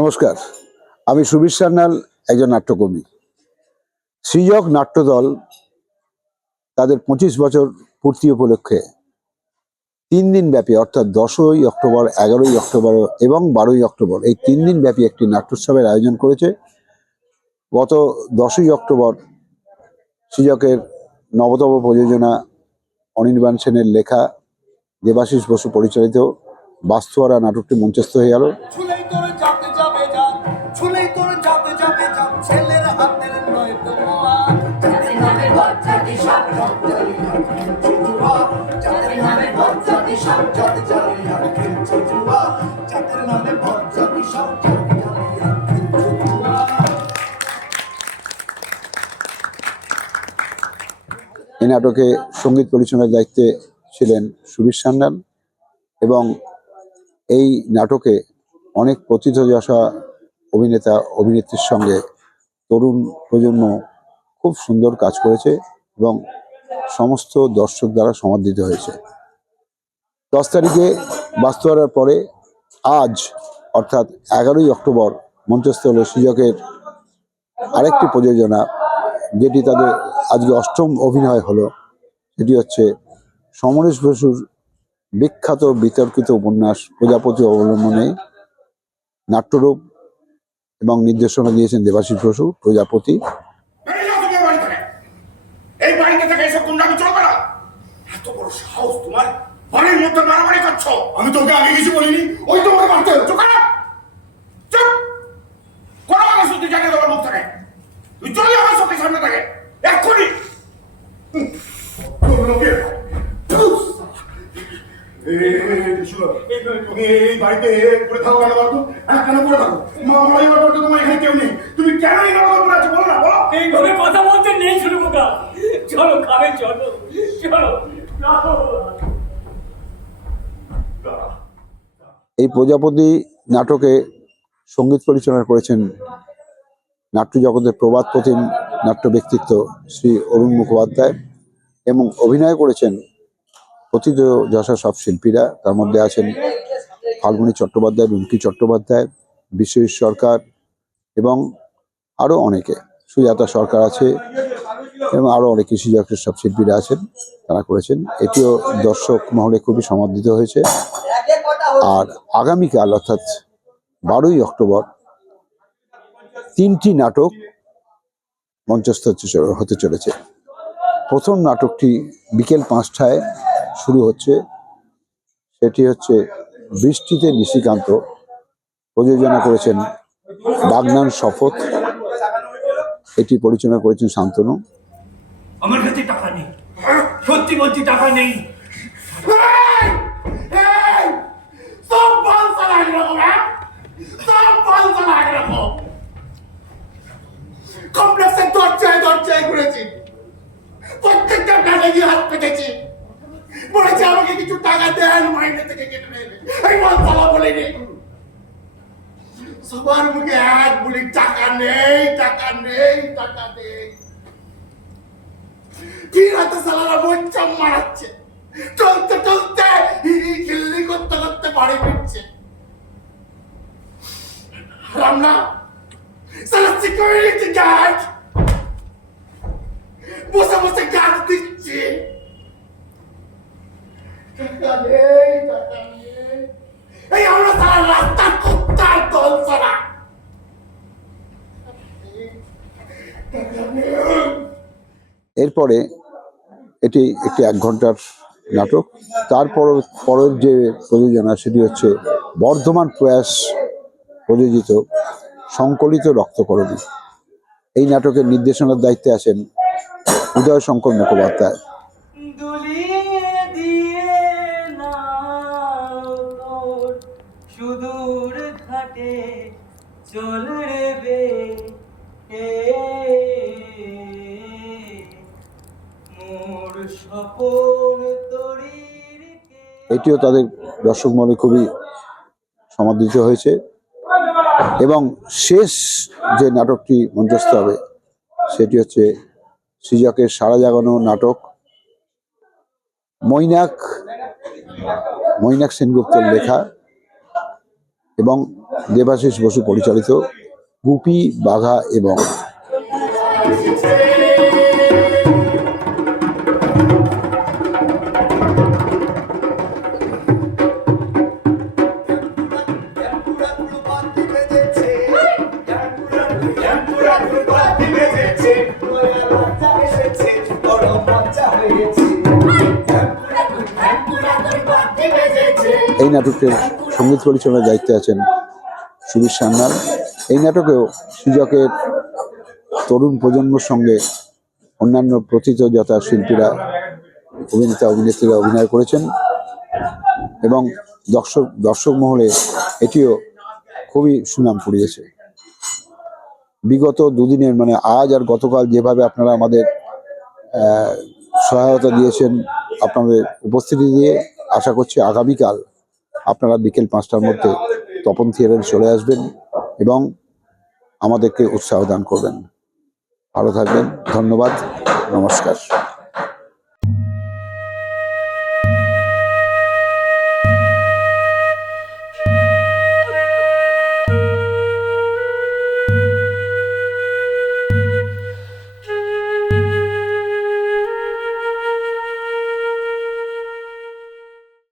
নমস্কার। আমি সুবীর সান্যাল, একজন নাট্যকর্মী। সৃজক নাট্যদল তাদের পঁচিশ বছর পূর্তি উপলক্ষে তিন দিন ব্যাপী, অর্থাৎ দশই অক্টোবর, এগারোই অক্টোবর এবং বারোই অক্টোবর, এই তিন দিন ব্যাপী একটি নাট্যোৎসবের আয়োজন করেছে। গত দশই অক্টোবর সৃজকের নবতম প্রযোজনা অনির্বাণ সেনের লেখা দেবাশিস বসু পরিচালিত বাস্তুয়ারা নাটকটি মঞ্চস্থ হয়ে গেল। তোর যাতে যাবে যা ছুলেই তোর যাতে যাবে যা ছেলের হাতের নয় তো মোয়া। নামে বজ্জাতি সব রক্তরি খেলছে নামে বজ্জাতি সব জাতি জাতি খেলছে জুয়া জাতের নামে বজ্জাতি সব জাতি জাতি আর খেলছে জুয়া এই নাটকে সংগীত পরিচালনার দায়িত্বে ছিলেন সুবীর সান্যাল এবং এই নাটকে অনেক প্রথিতযশা অভিনেতা, অভিনেত্রীর সঙ্গে তরুণ প্রজন্ম খুব সুন্দর কাজ করেছে এবং সমস্ত দর্শক দ্বারা সমাদৃত হয়েছে। দশ তারিখে বাস্তবায়নের পরে আজ, অর্থাৎ এগারোই অক্টোবর মঞ্চস্থ হল সৃজকের আরেকটি প্রযোজনা, যেটি তাদের আজকে অষ্টম অভিনয় হলো, সেটি হচ্ছে সমরেশ বসুর বিখ্যাত বিতর্কিত উপন্যাস প্রজাপতি অবলম্বনে নাট্যরূপ এবং নির্দেশনা দিয়েছেন দেবাশিস বসু, প্রজাপতি। এই থেকে। এসব তোমার আমি তোকে আগে কিছু বলিনি। ওই তোমাকে মারতে চুপ করো চুপ কোনো কথা শুনতে জানি তোমার মুখ থেকে তুই চলে আমার চোখের সামনে থেকে এক্ষুনি হুম, কোনো লোকের এই প্রজাপতি নাটকে সংগীত পরিচালনা করেছেন নাট্য জগতের প্রবাদ প্রতিম নাট্য ব্যক্তিত্ব শ্রী অরুণ মুখোপাধ্যায় এবং অভিনয় করেছেন কথিত যশা সব শিল্পীরা, তার মধ্যে আছেন ফাল্গুনী চট্টোপাধ্যায় রুমকি চট্টোপাধ্যায়, বিশ্বজিৎ সরকার এবং আরও অনেকে। সুজাতা সরকার আছে এবং আরও অনেক কৃষি জগতের সব শিল্পীরা আছেন, তারা করেছেন। এটিও দর্শক মহলে খুবই সমাদৃত হয়েছে। আর আগামীকাল, অর্থাৎ বারোই অক্টোবর, তিনটি নাটক মঞ্চস্থ হতে চলেছে। প্রথম নাটকটি বিকেল পাঁচটায় শুরু হচ্ছে সেটি হচ্ছে বৃষ্টিতে নিশিকান্ত। প্রযোজনা করেছেন বাগনান শপথ। এটি পরিচালনা করেছেন শান্তনু। আমার কাছে টাকা নেই। সত্যি বলছি টাকা নেই। হ্যাঁ? কমপ্লেক্সের দরজায় দরজায় ঘুরেছি। প্রত্যেকটা টাকা দিয়ে হাত পেতেছি। বলেছে, আমাকে কিছু টাকা দেন, মাইনে থেকে কেটে নেবে। এই বল চালা বলিনি সবার মুখে এক বলি, টাকা নেই টাকা নেই টাকা নেই। সালারা মারাচ্ছে। চলতে চলতে হিরি খিল্লি করতে করতে বাড়ি ফিরছে। সালা সিকিউরিটি গার্ড বসে বসে গাছ দিচ্ছে। টাকা নেই টাকা নেই এই আমরা সারা রাস্তা কুত্তার দল সারা এরপরে এটি একটি এক ঘণ্টার নাটক। তারপর পরের যে প্রযোজনা সেটি হচ্ছে বর্ধমান প্রয়াস প্রযোজিত সংকলিত রক্তকরণী। এই নাটকের নির্দেশনার দায়িত্বে আছেন উদয় শঙ্কর মুখোপাধ্যায় দুলিয়ে দিয়ে নাও তোর সুদূর ঘাটে চলে এটিও তাদের দর্শক মনে খুবই সমাদৃত হয়েছে। এবং শেষ যে নাটকটি মঞ্চস্থ হবে, সেটি হচ্ছে সৃজকের সারা জাগানো নাটক, মৈনাক মৈনাক সেনগুপ্তর লেখা। এবং দেবাশিস বসু পরিচালিত গুপি বাঘা এবং এই নাটকের সংগীত পরিচালনার দায়িত্বে আছেন সুবীর সান্যাল। এই নাটকেও সুজকের তরুণ প্রজন্মের সঙ্গে অন্যান্য প্রথিত যথা শিল্পীরা, অভিনেতা, অভিনেত্রীরা অভিনয় করেছেন এবং দর্শক দর্শক মহলে এটিও খুবই সুনাম কুড়িয়েছে বিগত দুদিনের মানে আজ আর গতকাল যেভাবে আপনারা আমাদের সহায়তা দিয়েছেন, আপনাদের উপস্থিতি দিয়ে আশা করছি আগামীকাল আপনারা বিকেল পাঁচটার মধ্যে তপন থিয়েটারে চলে আসবেন এবং আমাদেরকে উৎসাহ দান করবেন। ভালো থাকবেন, ধন্যবাদ, নমস্কার।